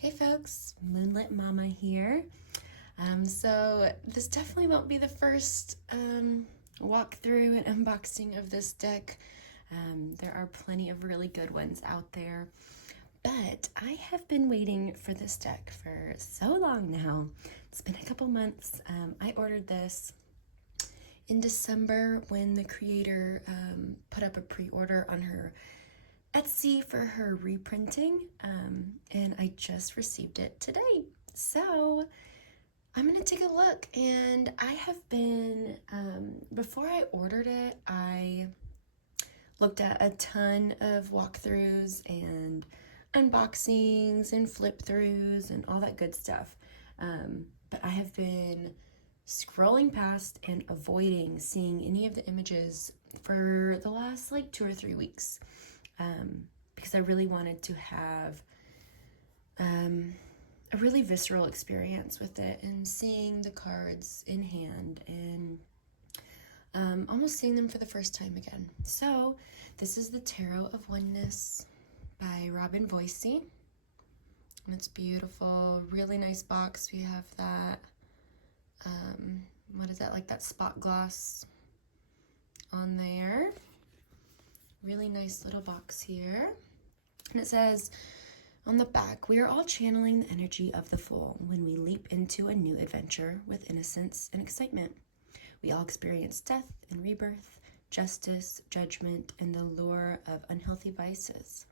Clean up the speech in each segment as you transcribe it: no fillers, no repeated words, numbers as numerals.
Hey folks, Moonlit Mama here. So this definitely won't be the first walkthrough and unboxing of this deck. There are plenty of really good ones out there, but I have been waiting for this deck for so long now. It's been a couple months. I ordered this in December when the creator put up a pre-order on her Etsy for her reprinting, and I just received it today. So I'm gonna take a look, and I have been, before I ordered it, I looked at a ton of walkthroughs and unboxings and flip throughs and all that good stuff. But I have been scrolling past and avoiding seeing any of the images for the last like 2 or 3 weeks. Because I really wanted to have a really visceral experience with it and seeing the cards in hand and almost seeing them for the first time again. So this is the Tarot of Oneness by Robyn Voisey. And it's beautiful, really nice box. We have that, what is that, like that spot gloss on there. Really nice little box here. And it says on the back, we are all channeling the energy of the Fool when we leap into a new adventure with innocence and excitement. We all experience death and rebirth, justice, judgment, and the lure of unhealthy vices.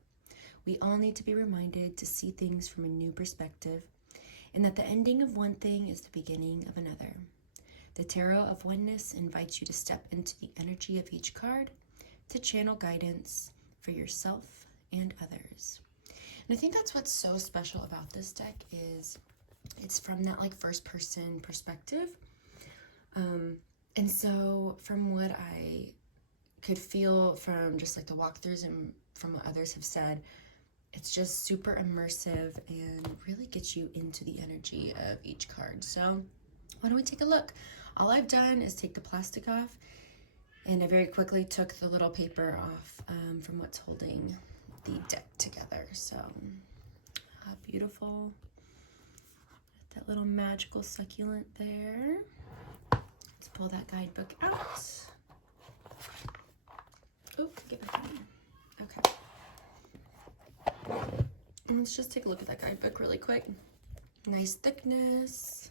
We all need to be reminded to see things from a new perspective, and that the ending of one thing is the beginning of another. The Tarot of Oneness invites you to step into the energy of each card to channel guidance for yourself and others. And I think that's what's so special about this deck is it's from that like first person perspective. And so from what I could feel from just like the walkthroughs and from what others have said, it's just super immersive and really gets you into the energy of each card. So why don't we take a look? All I've done is take the plastic off, and I very quickly took the little paper off from what's holding the deck together. So beautiful. That little magical succulent there. Let's pull that guidebook out. Oh, get back in there. Okay. And let's just take a look at that guidebook really quick. Nice thickness.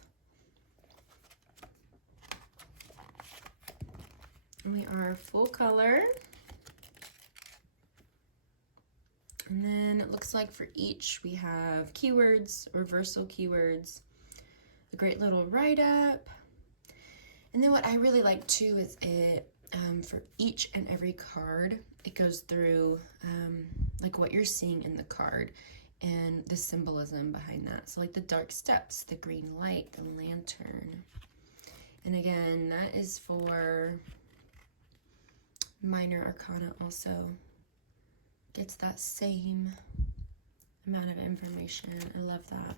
And we are full color. And then it looks like for each we have keywords, reversal keywords, a great little write-up. And then what I really like too is it, for each and every card, it goes through like what you're seeing in the card and the symbolism behind that. So like the dark steps, the green light, the lantern. And again, that is for Minor Arcana also. Gets that same amount of information. I love that.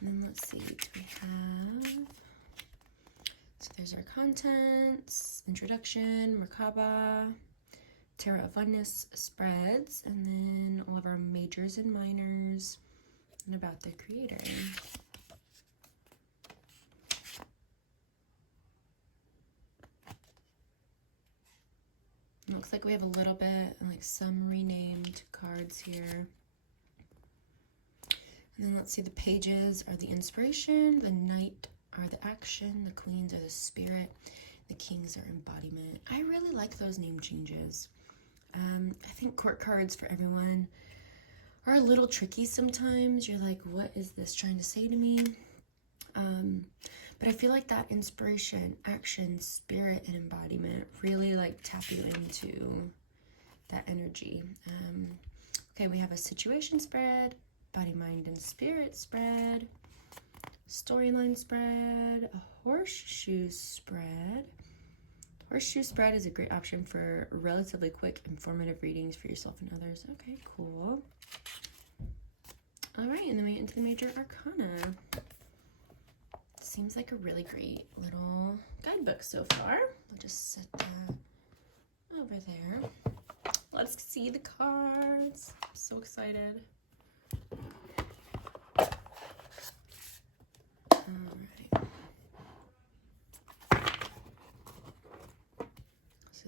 And then let's see, what do we have? So there's our contents, introduction, Merkaba, Tarot of Oneness spreads, and then all of our majors and minors, and about the creator. It looks like we have a little bit, like some renamed cards here. And then let's see, the pages are the inspiration, the knight are the action, the queens are the spirit, the kings are embodiment. I really like those name changes. I think court cards for everyone are a little tricky sometimes. You're like, what is this trying to say to me? But I feel like that inspiration, action, spirit, and embodiment really like tap you into that energy. Okay, we have a situation spread, body, mind, and spirit spread, storyline spread, a horseshoe spread. Horseshoe spread is a great option for relatively quick, informative readings for yourself and others. Okay, cool. All right, and then we get into the major arcana. Seems like a really great little guidebook so far. I'll just set that over there. Let's see the cards. I'm so excited.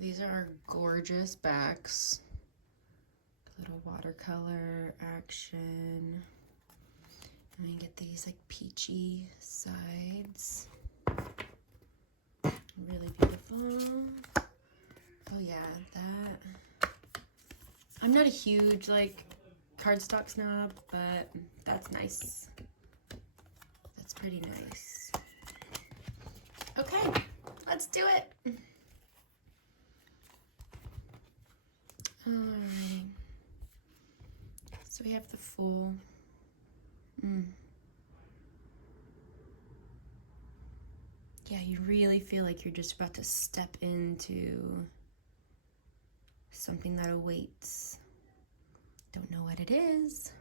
these are our gorgeous backs. Little watercolor action. And then get these like peachy sides. Really beautiful. Oh yeah, that. I'm not a huge like cardstock snob, but that's nice. That's pretty nice. Okay, let's do it. Alright. So we have the full. Yeah, you really feel like you're just about to step into something that awaits. Don't know what it is.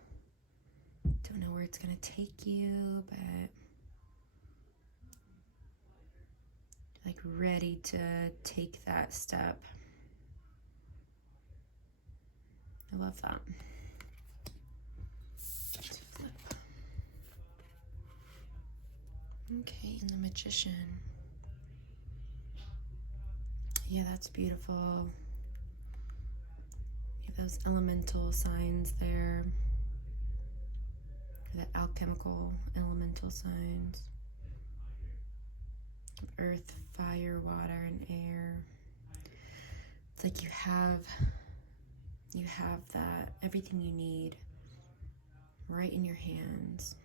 Don't know where it's gonna take you, but like ready to take that step. I love that. Let's flip. Okay, and the Magician. Yeah, that's beautiful. You have those elemental signs there. The alchemical elemental signs. Earth, fire, water, and air. It's like you have that, everything you need right in your hands.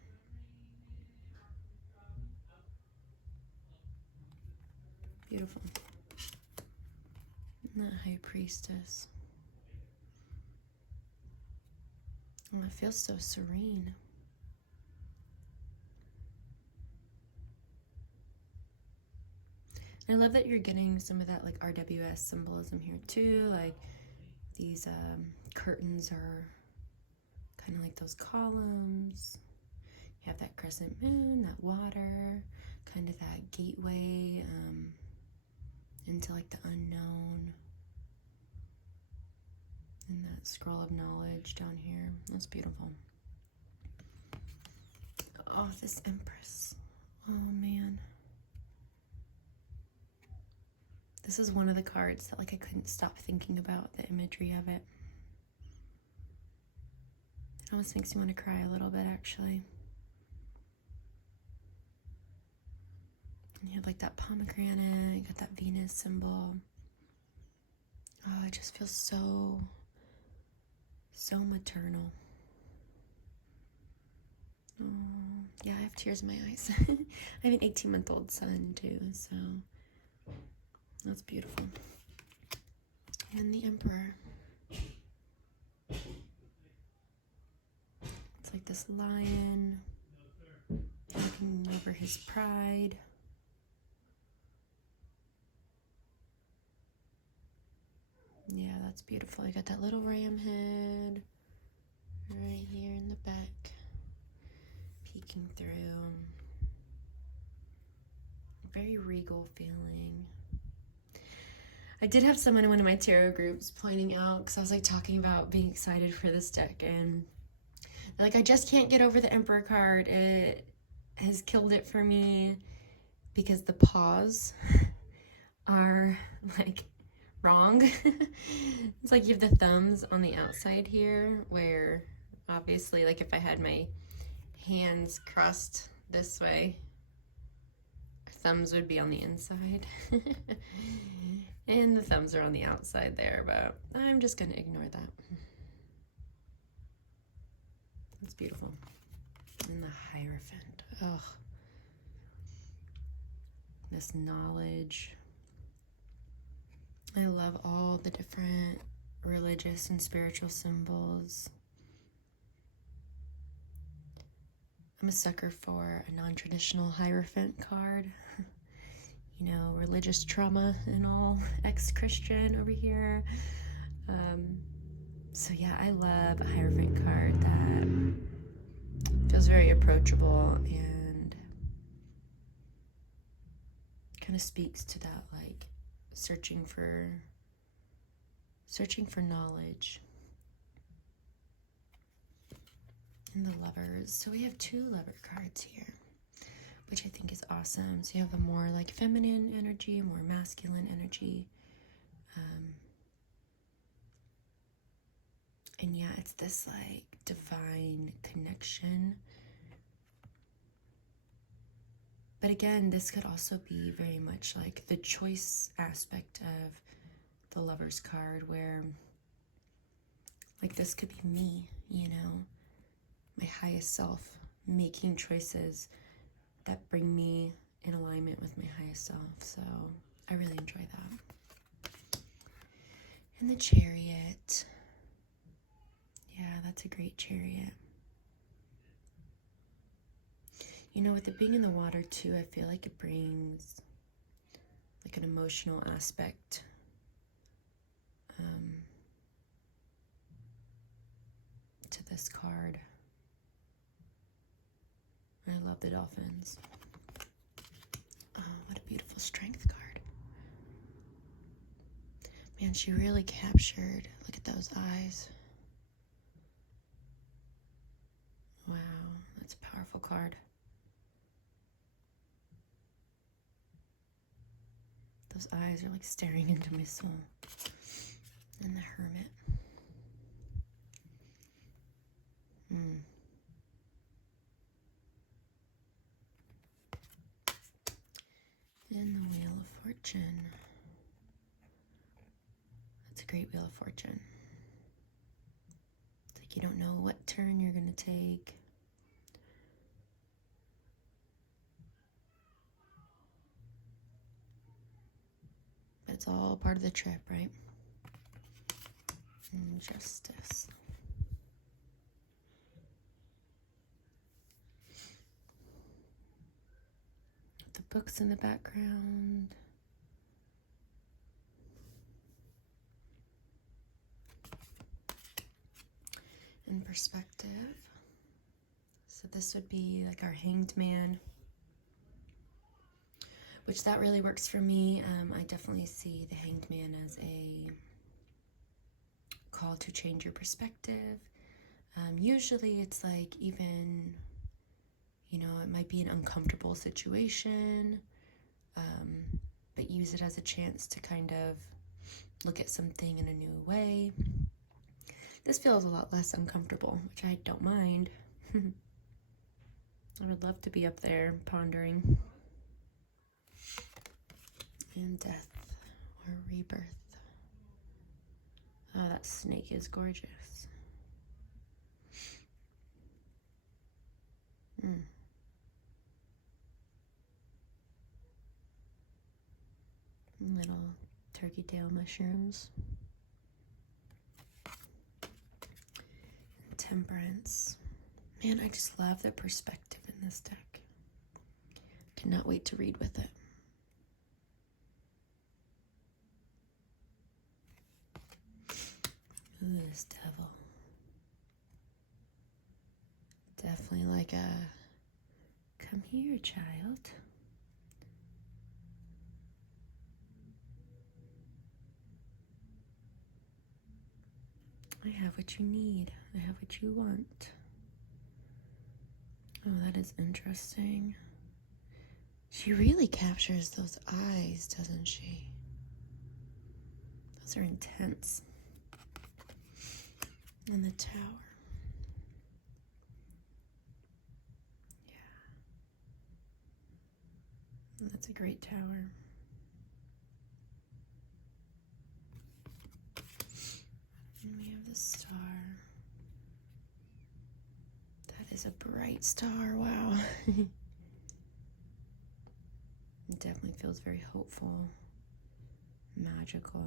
Beautiful. And that High Priestess. Oh, it feels so serene. I love that you're getting some of that like RWS symbolism here too. Like these curtains are kind of like those columns. You have that crescent moon, that water, kind of that gateway into like the unknown. And that scroll of knowledge down here. That's beautiful. Oh, this Empress. Oh man. This is one of the cards that like I couldn't stop thinking about the imagery of it. It almost makes me want to cry a little bit actually. And you have like that pomegranate, you got that Venus symbol. Oh, it just feels so maternal. Oh, yeah, I have tears in my eyes. I have an 18-month-old son too, so that's beautiful. And the Emperor. It's like this lion looking over his pride. Yeah, that's beautiful. You got that little ram head right here in the back, peeking through. Very regal feeling. I did have someone in one of my tarot groups pointing out, because I was like talking about being excited for this deck, and they're like, I just can't get over the Emperor card. It has killed it for me because the paws are like wrong. It's like you have the thumbs on the outside here, where obviously like if I had my hands crossed this way, thumbs would be on the inside. And the thumbs are on the outside there, but I'm just gonna ignore that. That's beautiful. And the Hierophant. Ugh. This knowledge. I love all the different religious and spiritual symbols. I'm a sucker for a non-traditional Hierophant card. You know, religious trauma and all, ex-Christian over here. So yeah, I love a Hierophant card that feels very approachable and kind of speaks to that like searching for knowledge. And the Lovers. So we have 2 Lover cards here, which I think is awesome. So you have a more like feminine energy, a more masculine energy. And yeah, it's this like divine connection. But again, this could also be very much like the choice aspect of the Lover's card, where like this could be me, you know, my highest self, making choices that bring me in alignment with my highest self. So I really enjoy that. And the Chariot. Yeah, that's a great Chariot. You know, with it being in the water too, I feel like it brings like an emotional aspect. To this card. I love the dolphins. Oh, what a beautiful strength card. Man, she really captured. Look at those eyes. Wow, that's a powerful card. Those eyes are like staring into my soul. And the Hermit. And the Wheel of Fortune. That's a great Wheel of Fortune. It's like you don't know what turn you're going to take. But it's all part of the trip, right? And Justice. The books in the background. And perspective. So this would be like our Hanged Man, which that really works for me. I definitely see the Hanged Man as a call to change your perspective. Usually it's like even, you know, it might be an uncomfortable situation, but use it as a chance to kind of look at something in a new way. This feels a lot less uncomfortable, which I don't mind. I would love to be up there pondering. And Death or Rebirth. Oh, that snake is gorgeous. Little turkey tail mushrooms. Temperance. Man, I just love the perspective in this deck. Cannot wait to read with it. Ooh, this Devil. Definitely like a, come here, child. I have what you need. I have what you want. Oh, that is interesting. She really captures those eyes, doesn't she? Those are intense. And the Tower. Yeah. That's a great tower. And we have the star. That is a bright star, wow. It definitely feels very hopeful, magical.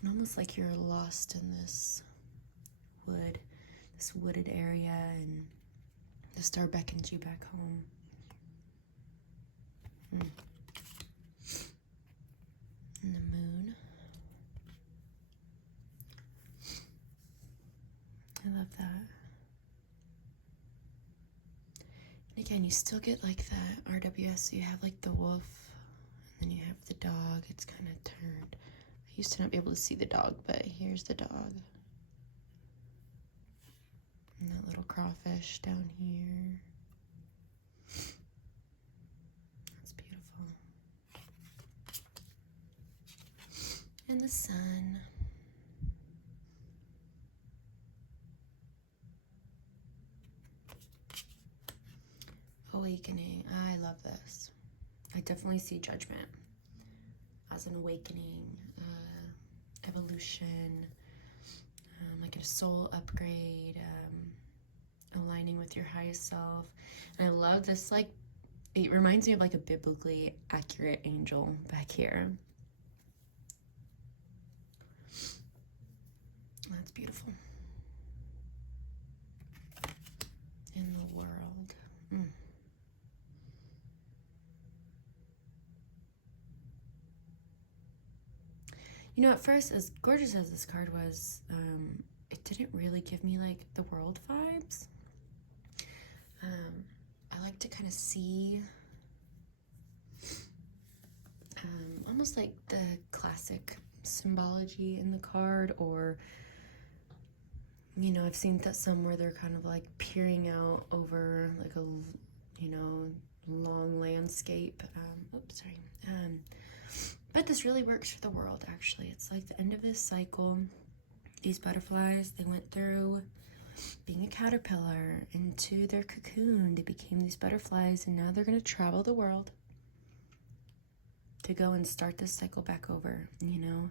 And almost like you're lost in this wooded area, and the star beckons you back home. And the moon. I love that. And again, you still get like that RWS, so you have like the wolf, and then you have the dog. It's kind of turned. I used to not be able to see the dog, but here's the dog. And that little crawfish down here. That's beautiful. and the sun. Awakening. I love this. I definitely see judgment as an awakening, evolution, like a soul upgrade, aligning with your highest self. And I love this, like, it reminds me of like a biblically accurate angel back here. That's beautiful. In the world. You know, at first, as gorgeous as this card was, it didn't really give me like the world vibes. I like to kind of see almost like the classic symbology in the card, or, you know, I've seen that some where they're kind of like peering out over like a, you know, long landscape. But this really works for the world, actually. It's like the end of this cycle. These butterflies, they went through being a caterpillar into their cocoon. They became these butterflies, and now they're going to travel the world to go and start this cycle back over, you know?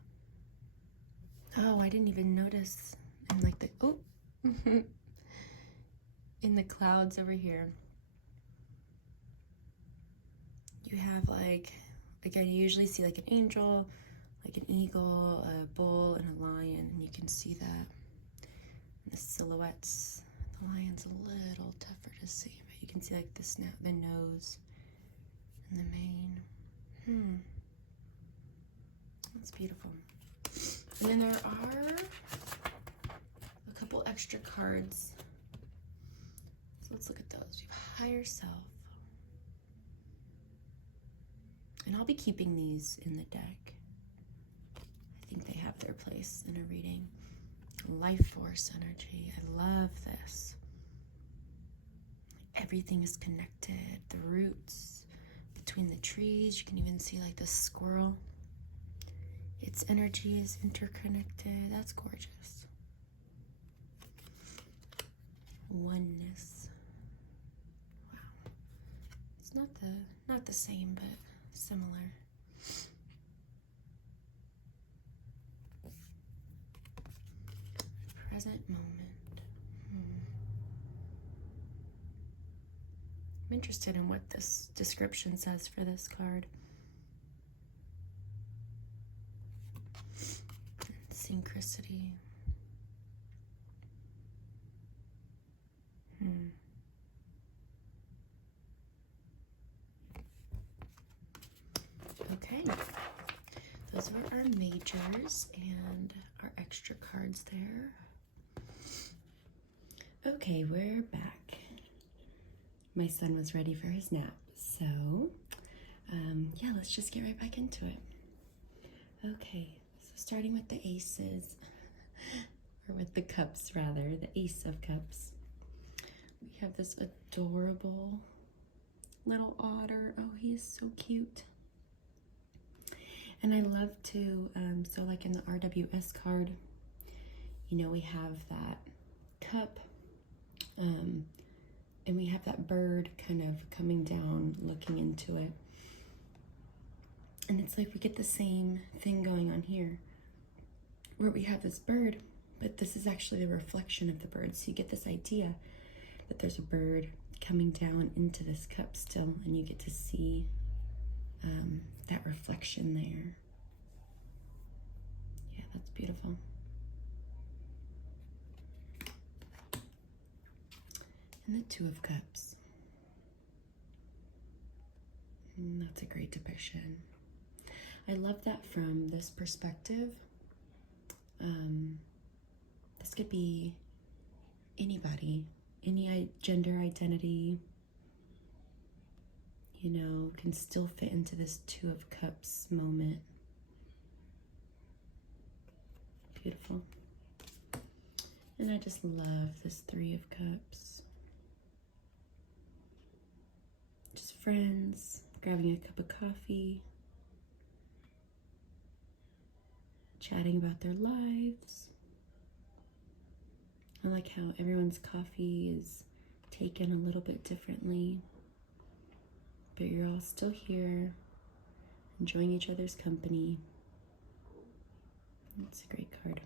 Oh, I didn't even notice. I'm like the, oh, in the clouds over here. You have like, again, you usually see like an angel, like an eagle, a bull, and a lion, and you can see that. And the silhouettes, the lion's a little tougher to see, but you can see like the snout, the nose, and the mane. That's beautiful. And then there are a couple extra cards. So let's look at those. We have higher self. And I'll be keeping these in the deck. I think they have their place in a reading. Life force energy. I love this. Everything is connected. The roots between the trees. You can even see like the squirrel. Its energy is interconnected. That's gorgeous. Oneness. Wow. It's not the same, but similar. Present moment. I'm interested in what this description says for this card. Synchronicity. Okay, those are our majors and our extra cards there. Okay, we're back. My son was ready for his nap, so yeah, let's just get right back into it. Okay, so starting with the aces, or with the cups rather, the Ace of Cups. We have this adorable little otter. Oh, he is so cute. And I love to, so like in the RWS card, you know, we have that cup, and we have that bird kind of coming down, looking into it. And it's like we get the same thing going on here, where we have this bird, but this is actually the reflection of the bird. So you get this idea that there's a bird coming down into this cup still, and you get to see that reflection there. Yeah, that's beautiful. And the Two of Cups. That's a great depiction. I love that from this perspective. This could be anybody, any gender identity, you know, can still fit into this Two of Cups moment. Beautiful. And I just love this Three of Cups. Just friends, grabbing a cup of coffee. chatting about their lives. I like how everyone's coffee is taken a little bit differently, but you're all still here, enjoying each other's company. That's a great card.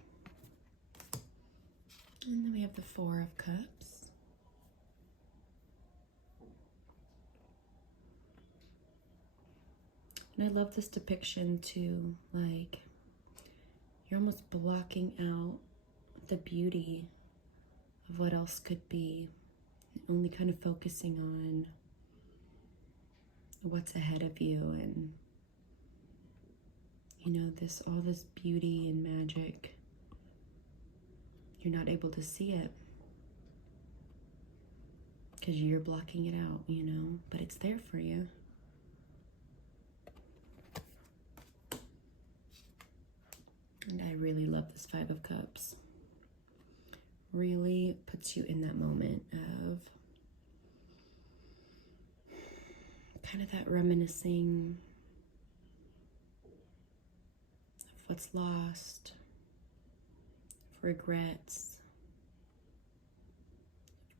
And then we have the Four of Cups. And I love this depiction too, like you're almost blocking out the beauty of what else could be, only kind of focusing on what's ahead of you, and you know, all this beauty and magic, you're not able to see it because you're blocking it out, you know, but it's there for you. And I really love this Five of Cups. Really puts you in that moment of kind of that reminiscing of what's lost, of regrets,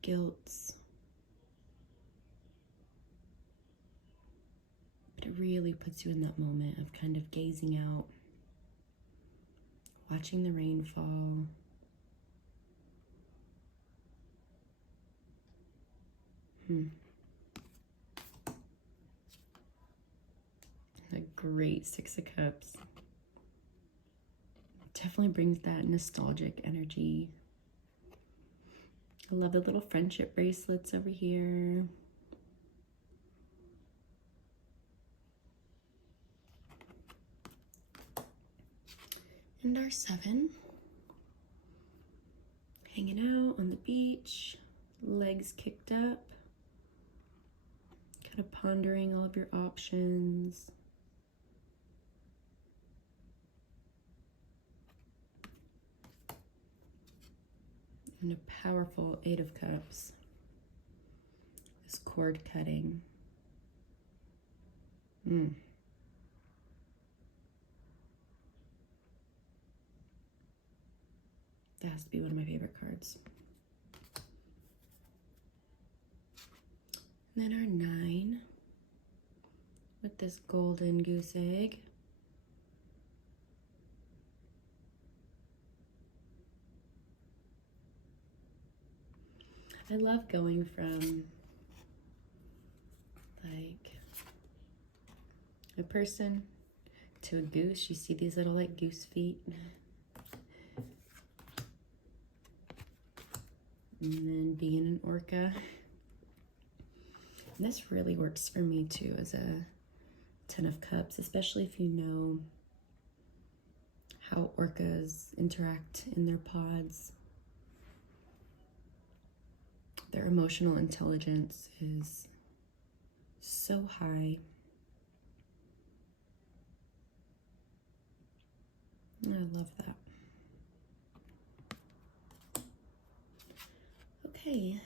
guilt. But it really puts you in that moment of kind of gazing out, watching the rain fall. A great Six of Cups. Definitely brings that nostalgic energy. I love the little friendship bracelets over here. And our Seven. Hanging out on the beach, legs kicked up. Kind of pondering all of your options. And a powerful Eight of Cups. This cord cutting. That has to be one of my favorite cards. And then our 9 with this golden goose egg. I love going from like a person to a goose. You see these little like goose feet. And then being an orca. And this really works for me too as a 10 of Cups, especially if you know how orcas interact in their pods. Their emotional intelligence is so high. I love that. Okay,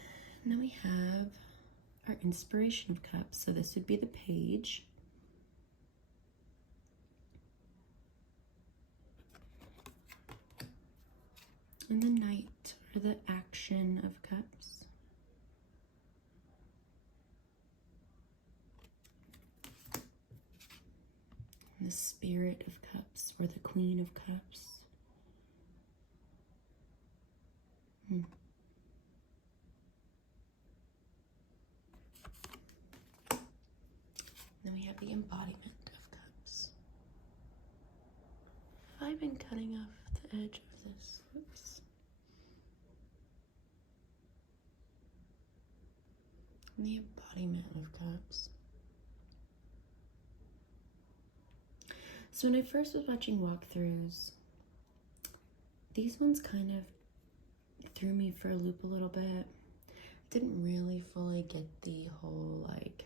now we have our Inspiration of Cups. So this would be the Page. And the Knight, or the Action of Cups. And the Spirit of Cups, or the Queen of Cups. Then we have the Embodiment of Cups. Have I been cutting off the edge of this? Oops. And the Embodiment of Cups. So when I first was watching walkthroughs, these ones kind of threw me for a loop a little bit. Didn't really fully get the whole like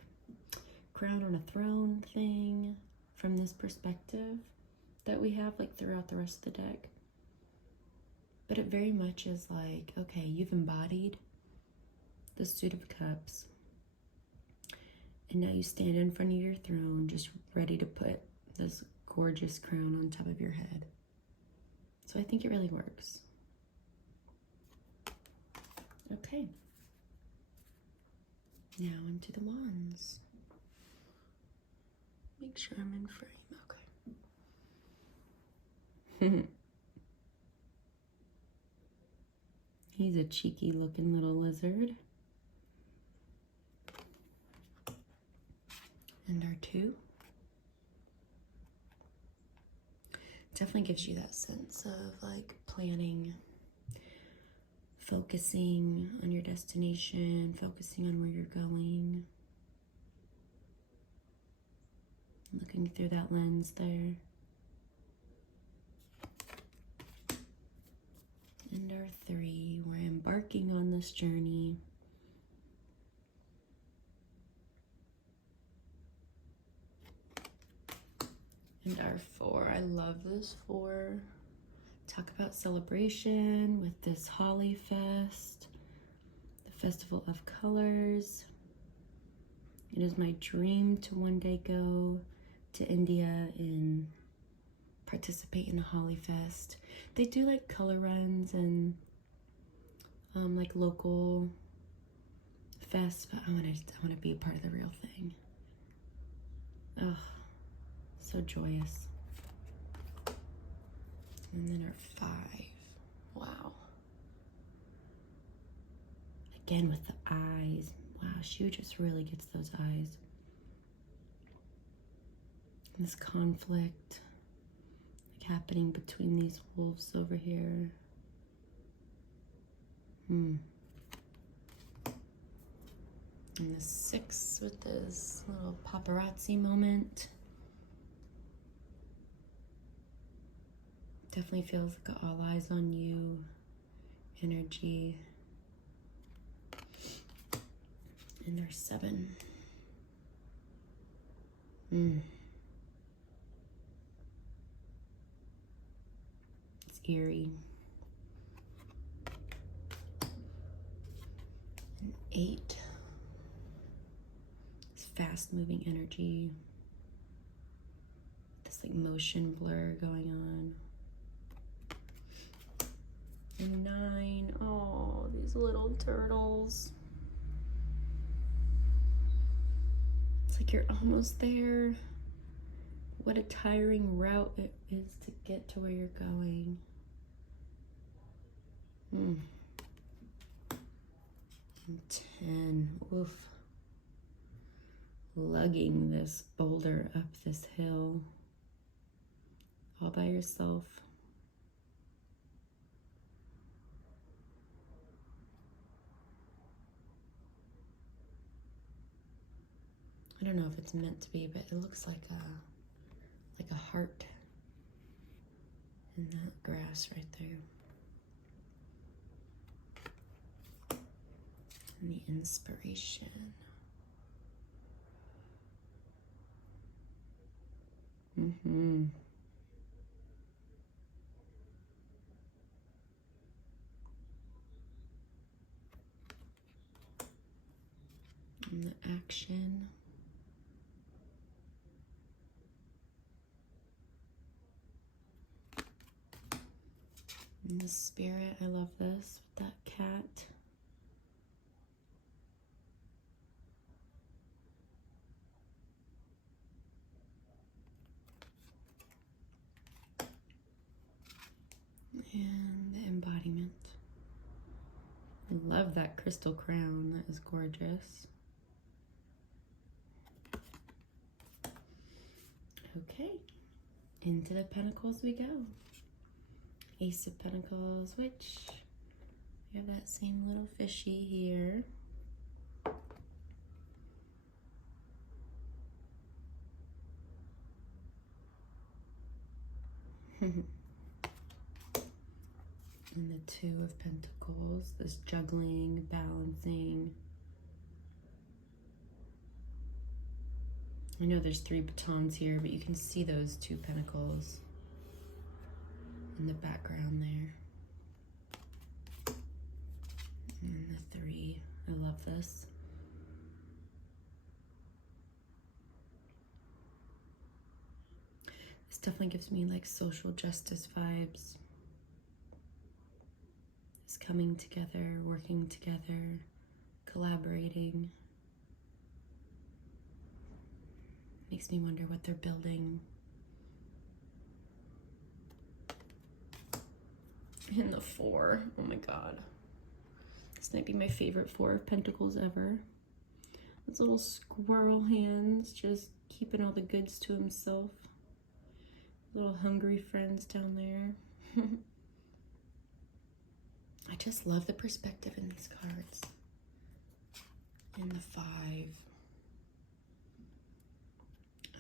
crown on a throne thing from this perspective that we have like throughout the rest of the deck. But it very much is like, okay, you've embodied the Suit of Cups, and now you stand in front of your throne just ready to put this gorgeous crown on top of your head. So I think it really works. Okay. Now into the wands. Make sure I'm in frame. Okay. He's a cheeky looking little lizard. And our 2. Definitely gives you that sense of like planning, focusing on your destination, focusing on where you're going. Looking through that lens there. And our 3, we're embarking on this journey. And our 4, I love this 4. Talk about celebration with this Holly Fest, the Festival of Colors. It is my dream to one day go to India and participate in a Holly Fest. They do like color runs and like local fests, but I want to be a part of the real thing. Oh, so joyous. And then our 5. Wow. Again with the eyes. Wow, Shu just really gets those eyes. And this conflict like happening between these wolves over here. And the 6 with this little paparazzi moment. Definitely feels like all eyes on you energy. And there's 7. It's eerie. And 8. It's fast moving energy. This like motion blur going on. And 9, oh, these little turtles. It's like you're almost there. What a tiring route it is to get to where you're going. And 10, oof. Lugging this boulder up this hill all by yourself. I don't know if it's meant to be, but it looks like a heart in that grass right there. And the inspiration. And the action. And the spirit, I love this with that cat. And the embodiment. I love that crystal crown, that is gorgeous. Okay, into the Pentacles we go. Ace of Pentacles, which we have that same little fishy here. And the 2 of Pentacles, this juggling, balancing. I know there's 3 batons here, but you can see those 2 pentacles in the background there. And the 3, I love this. This definitely gives me like social justice vibes. coming together, working together, collaborating. Makes me wonder what they're building. And the 4, oh my God. This might be my favorite 4 of Pentacles ever. Those little squirrel hands just keeping all the goods to himself. Little hungry friends down there. I just love the perspective in these cards. And the 5.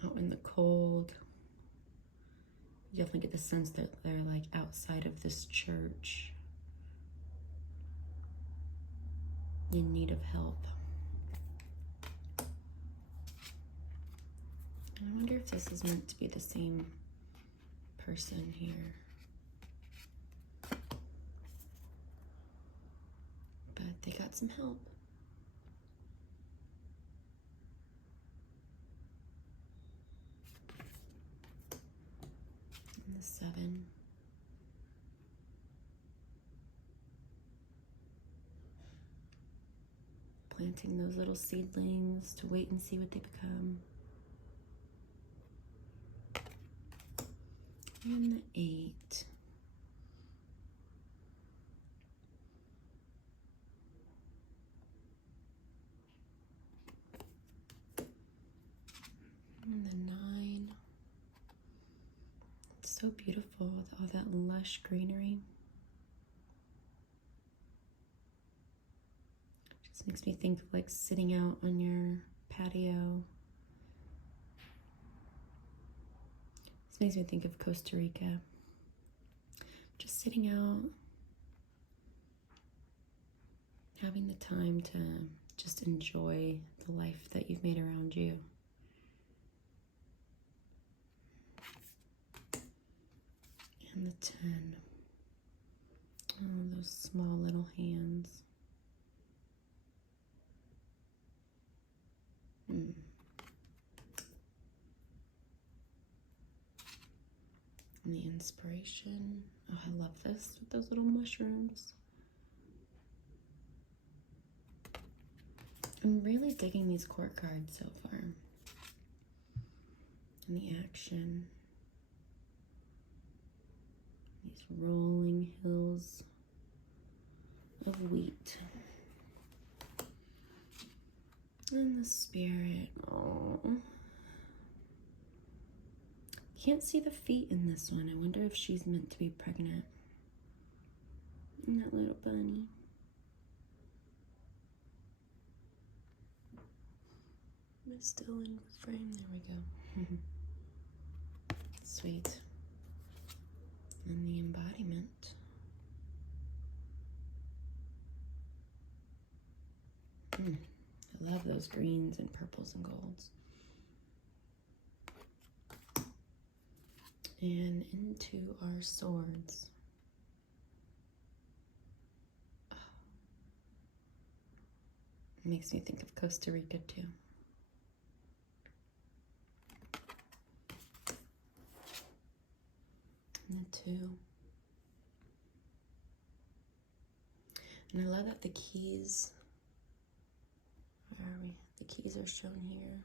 Out in the cold. You definitely get the sense that they're like outside of this church, in need of help. I wonder if this is meant to be the same person here. But they got some help. And the 7. Planting those little seedlings to wait and see what they become. And the 8. And the 9. It's so beautiful with all that lush greenery. Just makes me think of like sitting out on your patio. This makes me think of Costa Rica. Just sitting out, having the time to just enjoy the life that you've made around you. And the 10. Oh, those small little hands. And the inspiration. Oh, I love this with those little mushrooms. I'm really digging these court cards so far. And the action. These rolling hills of wheat. And the Spirit. Oh. Can't see the feet in this one. I wonder if she's meant to be pregnant. And that little bunny. Am I still in frame? There we go. Sweet. And the embodiment. I love those greens and purples and golds. And into our swords. Oh. Makes me think of Costa Rica too. And the 2. And I love that the keys, where are we? The keys are shown here.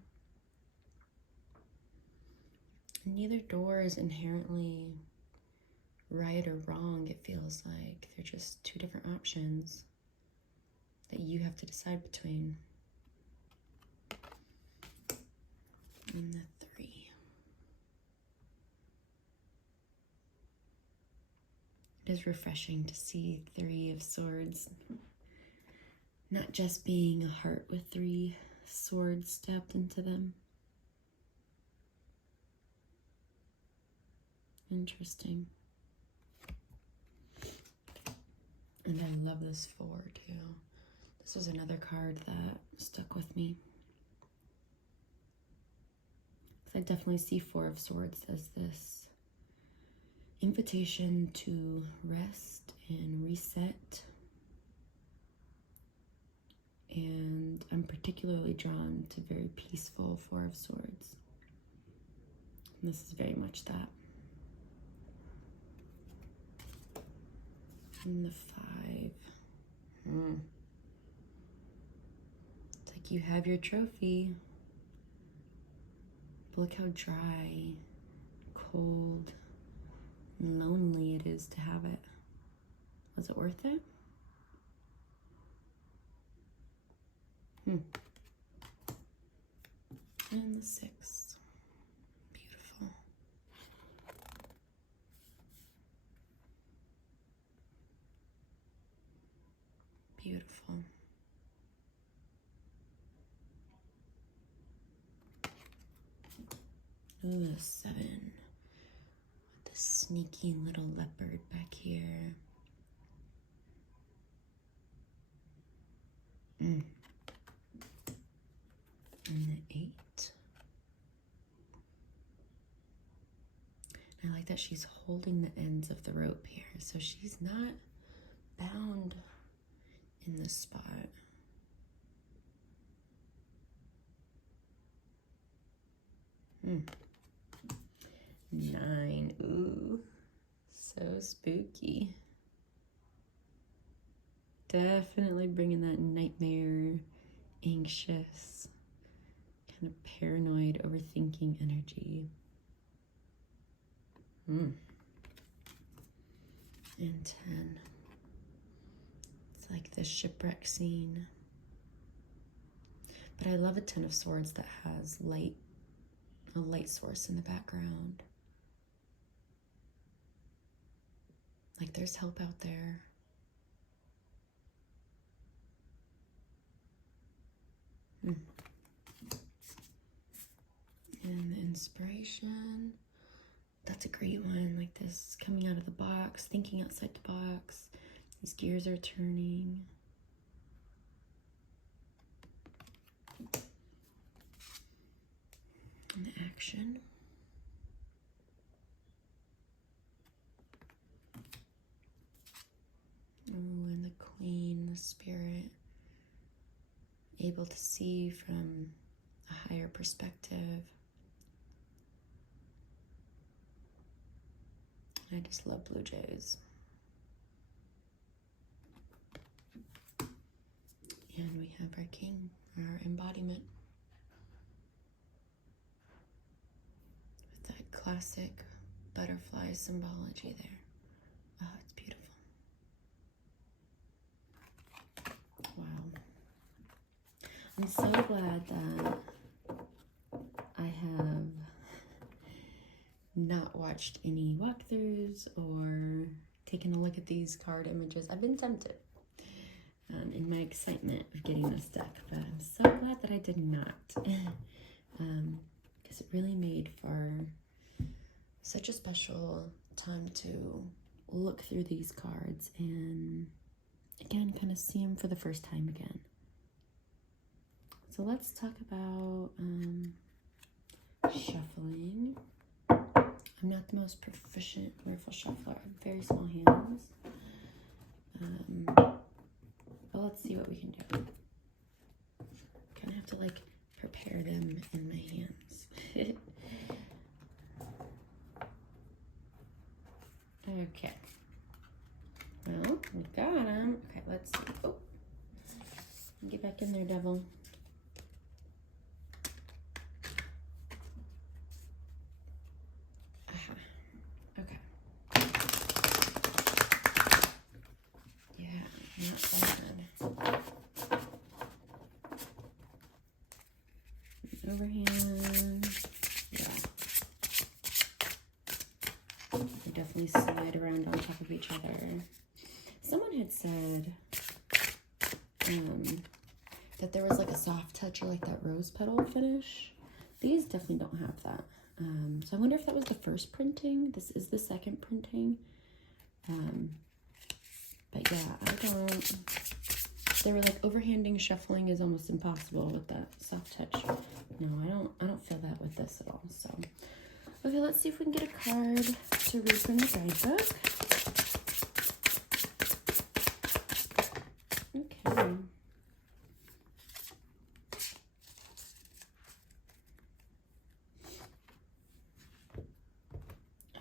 And neither door is inherently right or wrong. It feels like they're just 2 different options that you have to decide between. And the 3. It is refreshing to see 3 of swords. Not just being a heart with 3 swords stabbed into them. Interesting. And I love this 4 too. This was another card that stuck with me. I definitely see 4 of Swords as this invitation to rest and reset. And I'm particularly drawn to very peaceful 4 of Swords. And this is very much that. And the 5. It's like you have your trophy. But look how dry, cold, and lonely it is to have it. Was it worth it? And the 6. Beautiful. Beautiful. Ooh, a 7. With the sneaky little leopard back here. And the 8. I like that she's holding the ends of the rope here, so she's not bound in this spot. 9. Ooh, so spooky. Definitely bringing that nightmare, anxious, kind of paranoid, overthinking energy. And 10. It's like this shipwreck scene. But I love a 10 of Swords that has light, a light source in the background. Like there's help out there. And the inspiration, that's a great one. Like this, coming out of the box, thinking outside the box. These gears are turning. And the action. Ooh, and the Queen, the Spirit, able to see from a higher perspective. I just love blue jays. And we have our king, our embodiment. With that classic butterfly symbology there. Oh, it's beautiful. Wow. I'm so glad that I have not watched any walkthroughs or taken a look at these card images. I've been tempted in my excitement of getting this deck, but I'm so glad that I did not, because it really made for such a special time to look through these cards and again kind of see them for the first time again. So let's talk about shuffling. I'm not the most proficient riffle shuffler. I have very small hands. But let's see what we can do. Kind of have to like prepare them in my hands. Okay. Well, we got them. Okay, let's see. Oh, get back in there, devil. Okay. Yeah, not bad. Overhand. Yeah. They definitely slide around on top of each other. Someone had said that there was like a soft touch or like that rose petal finish. These definitely don't have that. So I wonder if that was the first printing. This is the second printing. But yeah, I don't. They were like overhanding shuffling is almost impossible with that soft touch. No, I don't feel that with this at all. So, okay, let's see if we can get a card to read from the guidebook. Okay.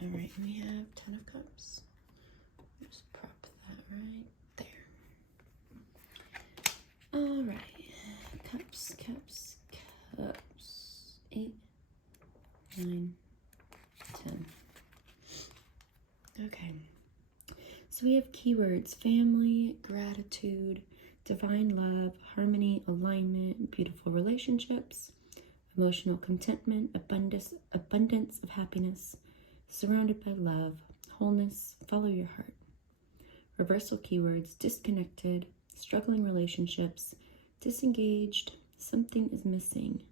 All right, we have 10 of Cups. Just prop that right there. Okay. So we have keywords: family, gratitude, divine love, harmony, alignment, beautiful relationships, emotional contentment, abundance of happiness, surrounded by love, wholeness, follow your heart. Reversal keywords: disconnected, struggling relationships, disengaged, something is missing,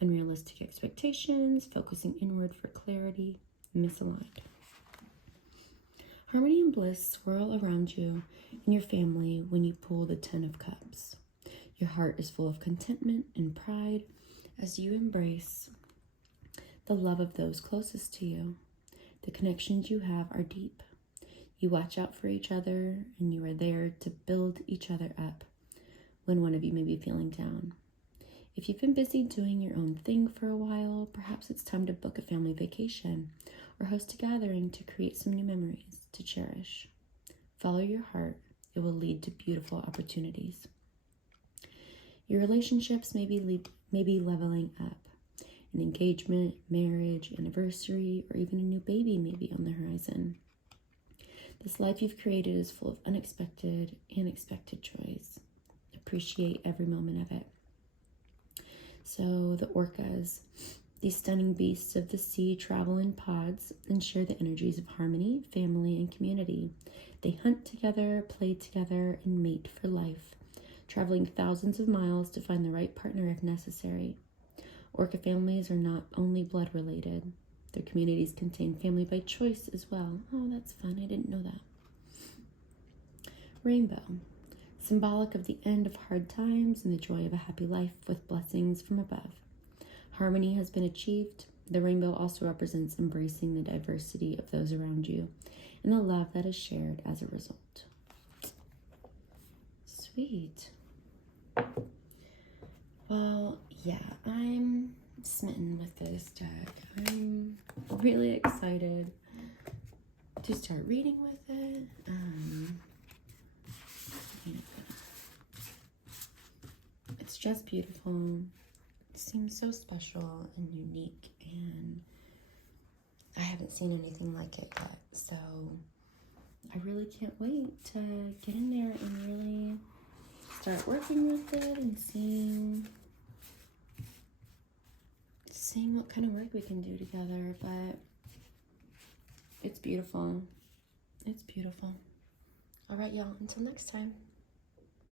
unrealistic expectations, focusing inward for clarity, misaligned. Harmony and bliss swirl around you and your family when you pull the 10 of Cups. Your heart is full of contentment and pride as you embrace the love of those closest to you. The connections you have are deep. You watch out for each other and you are there to build each other up when one of you may be feeling down. If you've been busy doing your own thing for a while, perhaps it's time to book a family vacation or host a gathering to create some new memories to cherish. Follow your heart. It will lead to beautiful opportunities. Your relationships may be leveling up. An engagement, marriage, anniversary, or even a new baby may be on the horizon. This life you've created is full of unexpected and expected joys. Appreciate every moment of it. So the orcas, these stunning beasts of the sea, travel in pods and share the energies of harmony, family, and community. They hunt together, play together, and mate for life, traveling thousands of miles to find the right partner if necessary. Orca families are not only blood related. Their communities contain family by choice as well. Oh, that's fun. I didn't know that. Rainbow, symbolic of the end of hard times and the joy of a happy life with blessings from above. Harmony has been achieved. The rainbow also represents embracing the diversity of those around you and the love that is shared as a result. Sweet. Well, yeah, I'm smitten with this deck. I'm really excited to start reading with it. It's just beautiful. It seems so special and unique, and I haven't seen anything like it yet, so I really can't wait to get in there and really start working with it and seeing what kind of work we can do together. But it's beautiful. It's beautiful. All right, y'all, until next time.